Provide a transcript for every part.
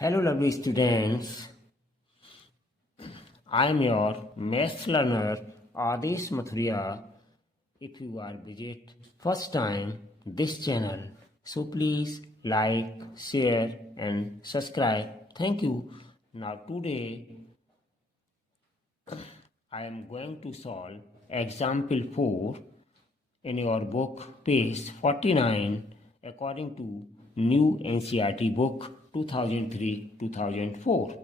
Hello, lovely students. I am your maths learner Adesh Mathuria. If you are visit first time this channel, so please like, share, and subscribe. Thank you. Now today I am going to solve example 4 in your book page 49 according to new NCERT book 2003-2004.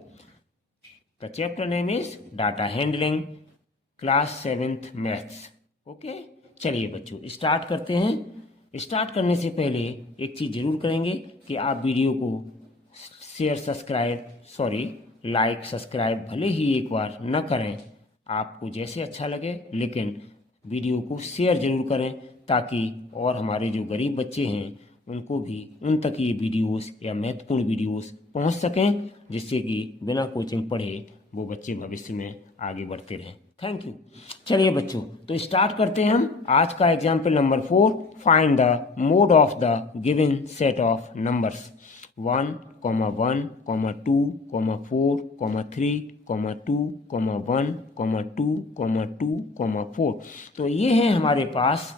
The chapter name is Data Handling, Class 7th Maths. Okay, चलिए बच्चों start करते हैं। Start करने से पहले एक चीज़ जरूर करेंगे कि आप वीडियो को शेयर लाइक सब्सक्राइब भले ही एक बार न करें, आपको जैसे अच्छा लगे, लेकिन वीडियो को शेयर जरूर करें ताकि और हमारे जो गरीब बच्चे हैं उनको भी उन तक ये वीडियोस या महत्वपूर्ण वीडियोस पहुंच सकें, जिससे कि बिना कोचिंग पढ़े वो बच्चे भविष्य में आगे बढ़ते रहें। Thank you. चलिए बच्चों, तो स्टार्ट करते हैं हम आज का example number 4। Find the mode of the given set of numbers 1, 1, 2, 4, 3, 2, 1, 2, 4। तो ये है हमारे पास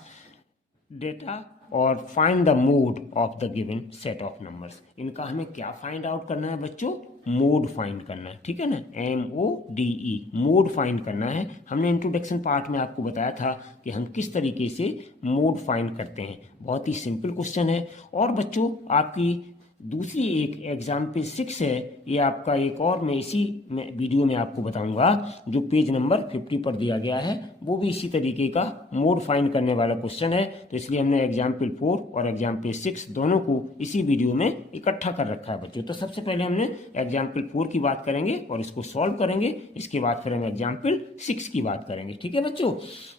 डेटा और find the mode of the given set of numbers. इनका हमें क्या फाइंड आउट करना है बच्चों? मोड फाइंड करना है, ठीक है ना, MODE, मोड फाइंड करना है। हमने इंट्रोडक्शन पार्ट में आपको बताया था कि हम किस तरीके से मोड फाइंड करते हैं। बहुत ही सिंपल क्वेश्चन है। और बच्चों आपकी दूसरी एक एग्जाम्पल 6 है, ये आपका एक और मैं इसी वीडियो में आपको बताऊंगा, जो पेज नंबर 50 पर दिया गया है, वो भी इसी तरीके का मोड फाइंड करने वाला क्वेश्चन है। तो इसलिए हमने एग्जाम्पल 4 और एग्जाम्पल 6 दोनों को इसी वीडियो में इकट्ठा कर रखा है बच्चों। तो सबसे पहले हमने एग्जाम्पल 4 की बात करेंगे और इसको सॉल्व करेंगे, इसके बाद फिर हम एग्जाम्पल 6 की बात करेंगे, ठीक है बच्चों।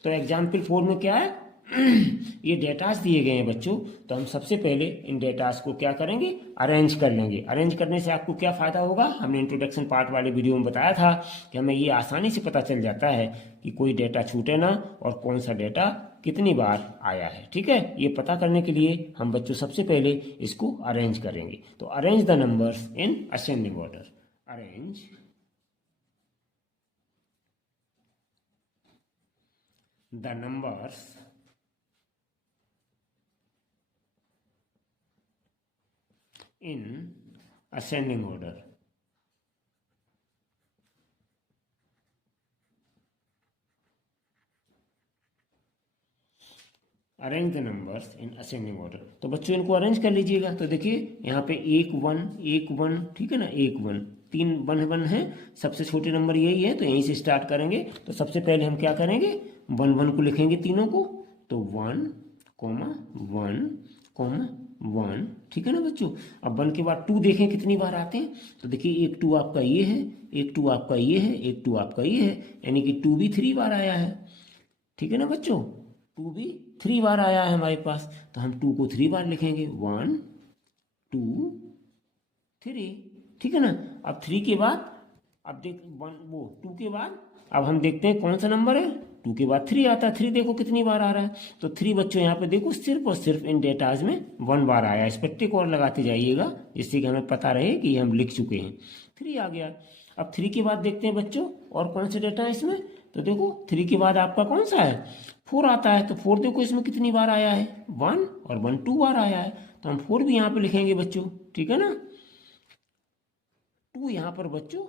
तो एग्जाम्पल 4 में क्या है, ये डेटास दिए गए हैं बच्चों। तो हम सबसे पहले इन डेटास को क्या करेंगे, अरेंज कर लेंगे। अरेंज करने से आपको क्या फ़ायदा होगा, हमने इंट्रोडक्शन पार्ट वाले वीडियो में बताया था कि हमें ये आसानी से पता चल जाता है कि कोई डेटा छूटे ना और कौन सा डेटा कितनी बार आया है, ठीक है। ये पता करने के लिए हम बच्चों सबसे पहले इसको अरेंज करेंगे। तो arrange the numbers in ascending order. Arrange the numbers in ascending order। Arrange the numbers in ascending order. तो बच्चों इनको अरेंज कर लीजिएगा। तो देखिए यहाँ पे 1 1, ठीक है ना, 1 1, 3 1 1 है, सबसे छोटे नंबर यही है, तो यहीं से स्टार्ट करेंगे। तो सबसे पहले हम क्या करेंगे, 1 1 को लिखेंगे तीनों को। तो 1, 1, 1, ठीक है ना बच्चों। अब 1 के बाद 2 देखें कितनी बार आते हैं। तो देखिए एक 2 आपका ये है, एक 2 आपका ये है, एक 2 आपका ये है, यानी कि 2 भी 3 बार आया है, ठीक है ना बच्चों। 2 भी 3 बार आया है हमारे पास, तो हम 2 को 3 बार लिखेंगे, 1 2 3, ठीक है ना। अब 3 के बाद अब देख 2 के बाद अब हम देखते हैं कौन सा नंबर है। 2 के बाद 3 आता है, 3 देखो कितनी बार आ रहा है। तो 3 बच्चों यहाँ पे देखो सिर्फ और सिर्फ इन डेटाज में 1 बार आया है। इस पर टिक और लगाते जाइएगा जिससे कि हमें पता रहे कि हम लिख चुके हैं। 3 आ गया। अब 3 के बाद देखते हैं बच्चों और कौन से डेटा है इसमें। तो देखो 3 के बाद आपका कौन सा है, 4 आता है। तो 4 देखो इसमें कितनी बार आया है, 1 और 1 2 बार आया है। तो हम 4 भी यहाँ पे लिखेंगे बच्चों, ठीक है ना। 2 यहाँ पर बच्चों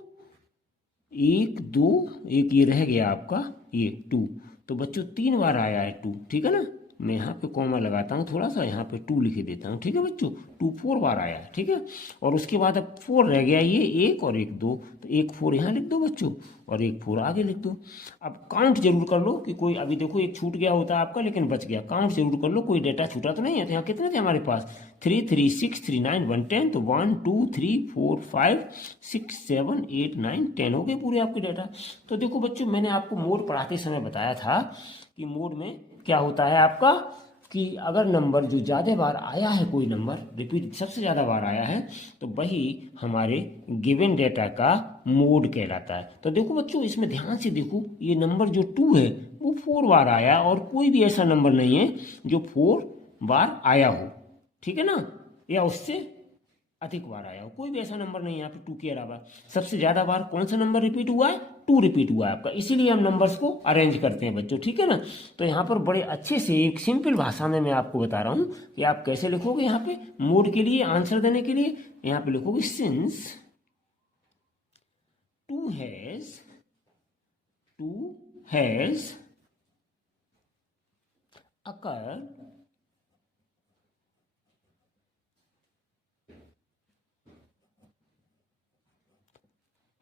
1 2, एक ये रह गया आपका ये 2। तो बच्चों 3 बार आया है 2, ठीक है ना। मैं यहाँ पे कॉमा लगाता हूँ थोड़ा सा, यहाँ पे 2 लिखे देता हूँ, ठीक है बच्चों। 2 4 बार आया है, ठीक है। और उसके बाद अब 4 रह गया, ये 1 और 1 2, तो 1 4 यहाँ लिख दो बच्चों और 1 4 आगे लिख दो। अब काउंट जरूर कर लो कि कोई अभी देखो एक छूट गया होता है आपका, लेकिन बच गया। काउंट जरूर कर लो कोई डेटा छूटा तो नहीं है। तो यहाँ कितने थे हमारे पास, 3 3 6 3 9 1 10। तो 1 2 3 4 5 6 7 8 9 10 हो गए पूरे आपके डेटा। तो देखो बच्चों मैंने आपको मोड पढ़ाते समय बताया था कि मोड में क्या होता है आपका, कि अगर नंबर जो ज़्यादा बार आया है, कोई नंबर रिपीट सबसे ज़्यादा बार आया है, तो वही हमारे गिवन डेटा का मोड कहलाता है। तो देखो बच्चों इसमें ध्यान से देखो, ये नंबर जो 2 है वो 4 बार आया, और कोई भी ऐसा नंबर नहीं है जो 4 बार आया हो, ठीक है ना, या उससे अधिक बार आया हो। कोई भी ऐसा नंबर नहीं है यहाँ पे 2 के अलावा। सबसे ज्यादा बार कौन सा नंबर रिपीट हुआ है? 2 रिपीट हुआ है आपका, इसीलिए हम नंबर्स को अरेंज करते हैं बच्चों, ठीक है ना। तो यहाँ पर बड़े अच्छे से एक सिंपल भाषा में मैं आपको बता रहा हूँ कि आप कैसे लिखोगे। यहाँ पे मोड के लिए, आंसर देने के लिए यहाँ पे लिखोगे since 2 has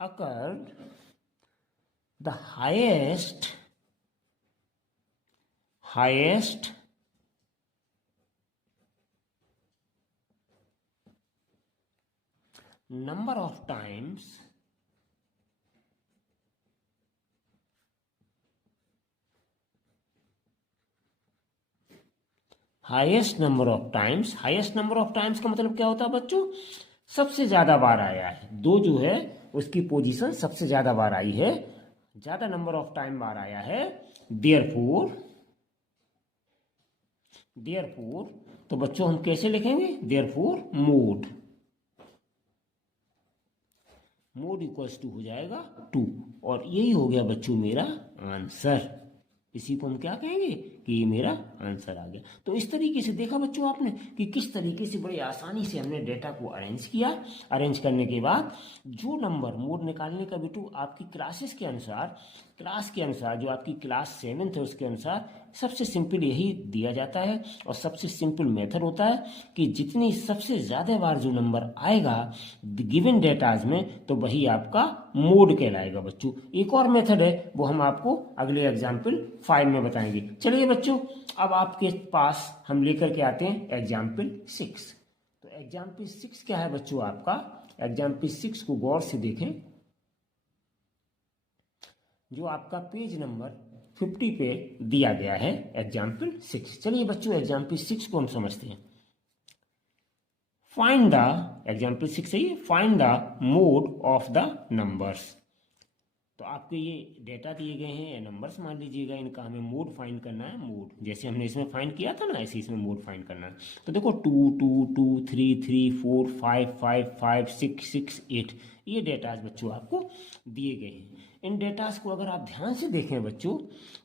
occurred the highest number of times highest number of times. Highest number of times का मतलब क्या होता है बच्चों? सबसे ज्यादा बार आया है। 2 जो है उसकी पोजीशन सबसे ज्यादा बार आई है, ज्यादा नंबर ऑफ टाइम बार आया है। देयरफॉर तो बच्चों हम कैसे लिखेंगे? देयरफॉर मोड इक्वल्स टू हो जाएगा 2, और यही हो गया बच्चों मेरा आंसर। इसी को हम क्या कहेंगे कि ये मेरा आंसर आ गया। तो इस तरीके से देखा बच्चों आपने कि किस तरीके से बड़ी आसानी से हमने डेटा को अरेंज किया। अरेंज करने के बाद जो नंबर मोड निकालने का बेटू आपकी क्लासेस के अनुसार, क्लास के अनुसार, जो आपकी क्लास 7th है उसके अनुसार सबसे सिंपल यही दिया जाता है, और सबसे सिंपल मेथड होता है कि जितनी सबसे ज़्यादा बार जो नंबर आएगा गिवन डेटाज में तो वही आपका मोड कहलाएगा बच्चों। एक और मेथड है वो हम आपको अगले एग्जाम्पल 5 में बताएंगे। चलिए बच्चों, अब आपके पास हम लेकर के आते हैं एग्जाम्पल 6। तो एग्जाम्पल 6 क्या है बच्चों आपका? एग्जाम्पल 6 को गौर से देखें, जो आपका पेज नंबर 50 पे दिया गया है एग्जाम्पल 6। चलिए बच्चों एग्जाम्पल 6 को हम समझते हैं। फाइंड द, एग्जाम्पल 6 है ये, find the mode of the numbers. तो आपके ये डेटा दिए गए हैं या नंबर्स मान लीजिएगा, इनका हमें मोड फाइंड करना है। मोड जैसे हमने इसमें फाइंड किया था ना, ऐसे इसमें मोड फाइंड करना है। तो देखो 2 2 2 3 3 4 5 5 5 6 6 8 ये डेटाज बच्चों आपको दिए गए हैं। इन डेटाज को अगर आप ध्यान से देखें बच्चों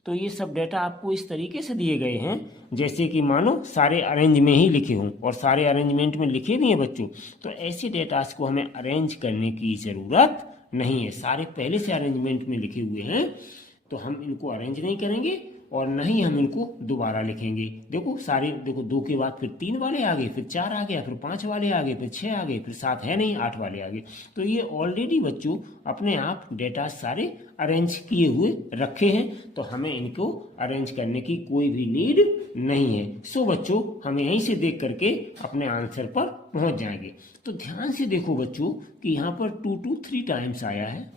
तो ये सब डेटा आपको इस तरीके से दिए गए हैं जैसे कि मानो सारे अरेंज में ही लिखे हों, और सारे अरेंजमेंट में लिखे भी हैं बच्चों। तो ऐसे डेटाज को हमें अरेंज करने की ज़रूरत नहीं है, सारे पहले से अरेंजमेंट में लिखे हुए हैं, तो हम इनको अरेंज नहीं करेंगे और न ही हम इनको दोबारा लिखेंगे। देखो सारे, देखो 2 के बाद फिर 3 वाले आ गए, फिर 4 आ गया, फिर 5 वाले आ गए, फिर 6 आ गए, फिर 7 है नहीं, 8 वाले आ गए। तो ये ऑलरेडी बच्चों अपने आप डेटा सारे अरेंज किए हुए रखे हैं, तो हमें इनको अरेंज करने की कोई भी नीड नहीं है। सो बच्चों हम यहीं से देख करके अपने आंसर पर पहुंच जाएंगे। तो ध्यान से देखो बच्चों कि यहाँ पर 2 2 3 टाइम्स आया है,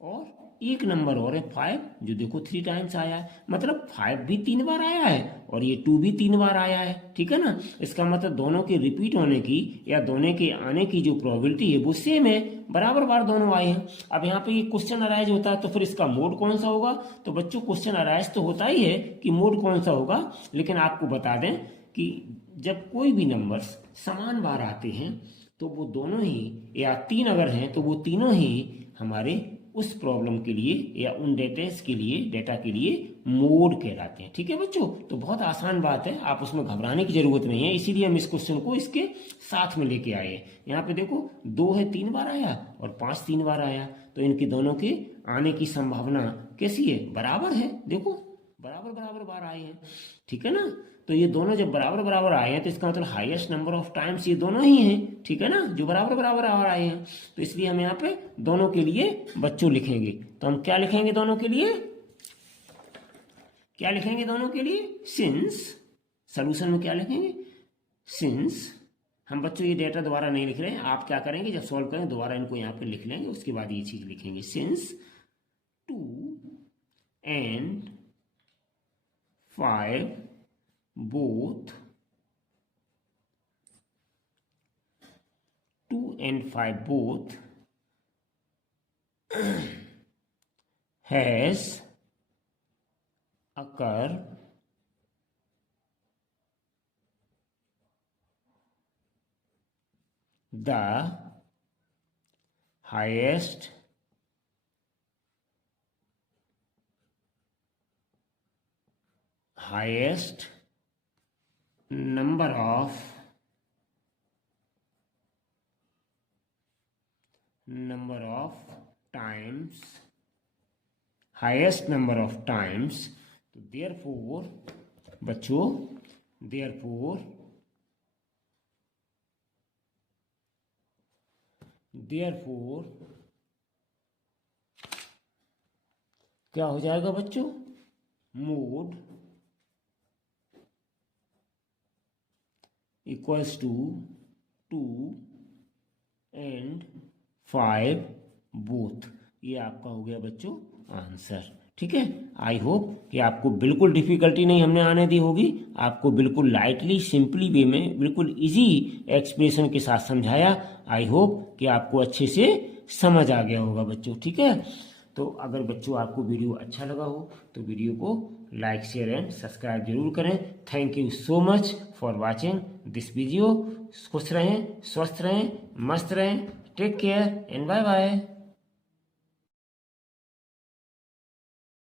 और एक नंबर और है 5 जो देखो 3 टाइम्स आया है, मतलब 5 भी 3 बार आया है और ये 2 भी 3 बार आया है, ठीक है ना। इसका मतलब दोनों के रिपीट होने की या दोनों के आने की जो प्रोबेबिलिटी है वो सेम है, बराबर बार दोनों आए हैं। अब यहाँ पे ये क्वेश्चन अराइज होता है तो फिर इसका मोड कौन सा होगा? तो बच्चों क्वेश्चन अराइज तो होता ही है कि मोड कौन सा होगा, लेकिन आपको बता दें कि जब कोई भी नंबर्स समान बार आते हैं तो वो दोनों ही, या 3 अगर हैं तो वो तीनों ही हमारे उस प्रॉब्लम के लिए या उन डेटा के लिए मोड कहलाते हैं, ठीक है बच्चों। तो बहुत आसान बात है, आप उसमें घबराने की जरूरत नहीं है, इसीलिए हम इस क्वेश्चन को इसके साथ में लेके आए। यहाँ पे देखो 2 है 3 बार आया और 5 3 बार आया, तो इनके दोनों के आने की संभावना कैसी है? बराबर है। देखो बराबर बराबर बार आए हैं, ठीक है ना। तो ये दोनों जब बराबर बराबर आए हैं तो इसका मतलब हाईएस्ट नंबर ऑफ टाइम्स ये दोनों ही हैं, ठीक है ना, जो बराबर बराबर आए हैं। तो इसलिए हम यहाँ पे दोनों के लिए बच्चों लिखेंगे। तो हम क्या लिखेंगे दोनों के लिए? क्या लिखेंगे दोनों के लिए? सिंस। सोल्यूशन में क्या लिखेंगे? सिंस। हम बच्चों ये डेटा दोबारा नहीं लिख रहे हैं, आप क्या करेंगे जब सॉल्व करेंगे दोबारा इनको यहाँ पे लिख लेंगे, उसके बाद ये चीज लिखेंगे। Since 2 and 5 both 2 and 5 both has occurred the highest number of times, highest number of times, तो therefore बच्चों therefore क्या हो जाएगा बच्चों, mode equals to 2 and 5 both. ये आपका हो गया बच्चों आंसर। ठीक है, आई होप कि आपको बिल्कुल डिफिकल्टी नहीं हमने आने दी होगी, आपको बिल्कुल लाइटली सिंपली वे में बिल्कुल इजी एक्सप्रेशन के साथ समझाया। आई होप कि आपको अच्छे से समझ आ गया होगा बच्चों। ठीक है, तो अगर बच्चों आपको वीडियो अच्छा लगा हो तो वीडियो को लाइक शेयर एंड सब्सक्राइब जरूर करें। Thank you so much for watching this video. खुश रहें, स्वस्थ रहें, मस्त रहें। Take care and bye bye.